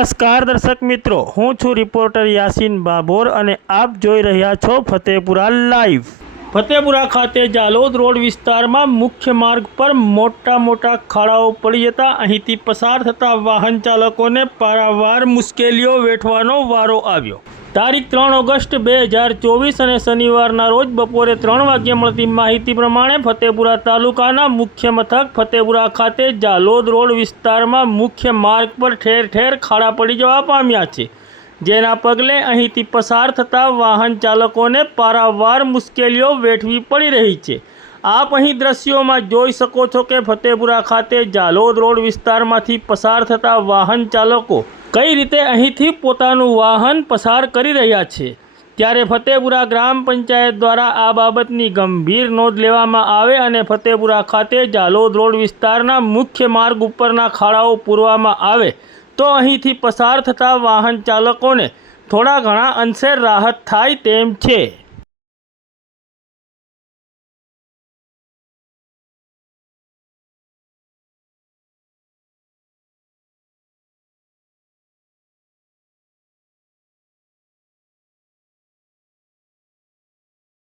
નમસ્કાર દર્શક મિત્રો, હું છું રિપોર્ટર યાસીન બાબોર અને આપ જોઈ રહ્યા છો ફતેપુરા લાઈવ. ફતેપુરા ખાતે જાલોદ રોડ વિસ્તારમાં મુખ્ય માર્ગ પર મોટા મોટા ખાડાઓ પડી જતા અહીંથી પસાર થતા વાહન ચાલકોને પારાવાર મુશ્કેલીઓ વેઠવાનો વારો આવ્યો. તારીખ ત્રણ ઓગસ્ટ બે હજાર ચોવીસ અને શનિવારના રોજ બપોરે ત્રણ વાગ્યે મળતી માહિતી પ્રમાણે ફતેપુરા તાલુકાના મુખ્ય મથક ફતેપુરા ખાતે જાલોદ રોડ વિસ્તારમાં મુખ્ય માર્ગ પર ઠેર ઠેર ખાડા પડી જવા પામ્યા છે. જેના પગલે અહીંથી પસાર થતા વાહન ચાલકોને પારાવાર મુશ્કેલીઓ વેઠવી પડી રહી છે. આપ અહીં દ્રશ્યોમાં જોઈ શકો છો કે ફતેપુરા ખાતે જાલોદ રોડ વિસ્તારમાંથી પસાર થતા વાહન ચાલકો કઈ રીતે અહીંથી પોતાનું વાહન પસાર કરી રહ્યા છે? ત્યારે ફતેપુરા ગ્રામ પંચાયત દ્વારા આ બાબતની ગંભીર નોંધ લેવામાં આવે અને ફતેપુરા ખાતે જાલોદ રોડ વિસ્તારના મુખ્ય માર્ગ ઉપરના ખાડાઓ પૂરવામાં આવે તો અહીંથી પસાર થતા વાહન ચાલકોને થોડા ઘણા અંશે રાહત થાય તેમ છે.